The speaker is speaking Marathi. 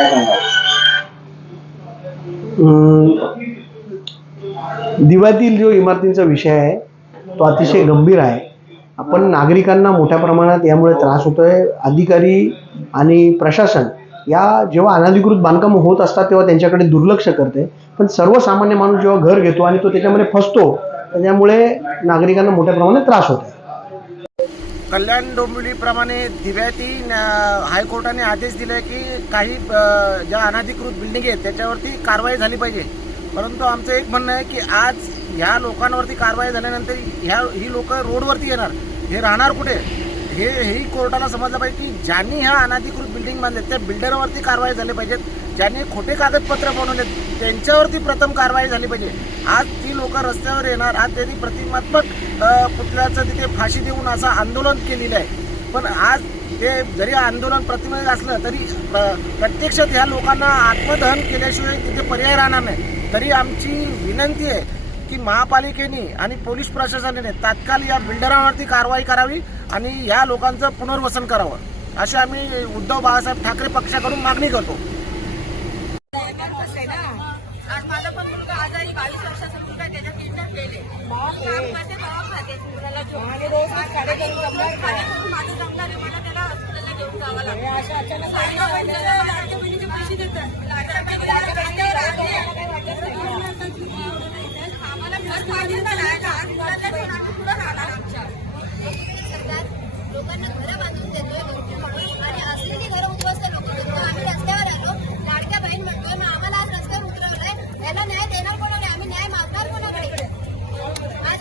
काय सांगाल? दिव्यातील जो इमारतींचा विषय आहे तो अतिशय गंभीर आहे. आपण नागरिकांना मोठ्या प्रमाणात यामुळे त्रास होतोय. अधिकारी आणि प्रशासन या जेव्हा अनधिकृत बांधकाम होत असतात तेव्हा त्यांच्याकडे दुर्लक्ष करते. पण सर्वसामान्य माणूस जेव्हा घर घेतो आणि तो त्याच्यामध्ये फसतो त्याच्यामुळे नागरिकांना मोठ्या प्रमाणात त्रास होतो कल्याण डोंबिवलीप्रमाणे दिव्याती हायकोर्टाने आदेश दिले की काही ज्या अनाधिकृत बिल्डिंग आहेत त्याच्यावरती कारवाई झाली पाहिजे. परंतु आमचं एक म्हणणं आहे की आज ह्या लोकांवरती कारवाई झाल्यानंतर ह्या ही लोकं रोडवरती येणार. हे राहणार कुठे? हे हेही कोर्टाला समजलं पाहिजे की ज्यांनी ह्या अनाधिकृत बिल्डिंग बांधले त्या बिल्डरवरती कारवाई झाली पाहिजेत ज्यांनी खोटे कागदपत्र बनवले त्यांच्यावरती प्रथम कारवाई झाली पाहिजे. आज ती लोक रस्त्यावर येणार आज त्यांनी प्रतिमात्मक पुतळ्याचं तिथे फाशी देऊन असं आंदोलन केलेलं आहे. पण आज ते जरी आंदोलन प्रतिबंधित असलं तरी प्रत्यक्षात ह्या लोकांना आत्मदहन केल्याशिवाय तिथे पर्याय राहणार नाही. तरी आमची विनंती आहे की महापालिकेने आणि पोलीस प्रशासनाने तात्काळ या बिल्डरांवरती कारवाई करावी आणि या लोकांचं पुनर्वसन करावं. अशी आम्ही उद्धव बाळासाहेब ठाकरे पक्षाकडून मागणी करतो. आज อันนี้คืออะ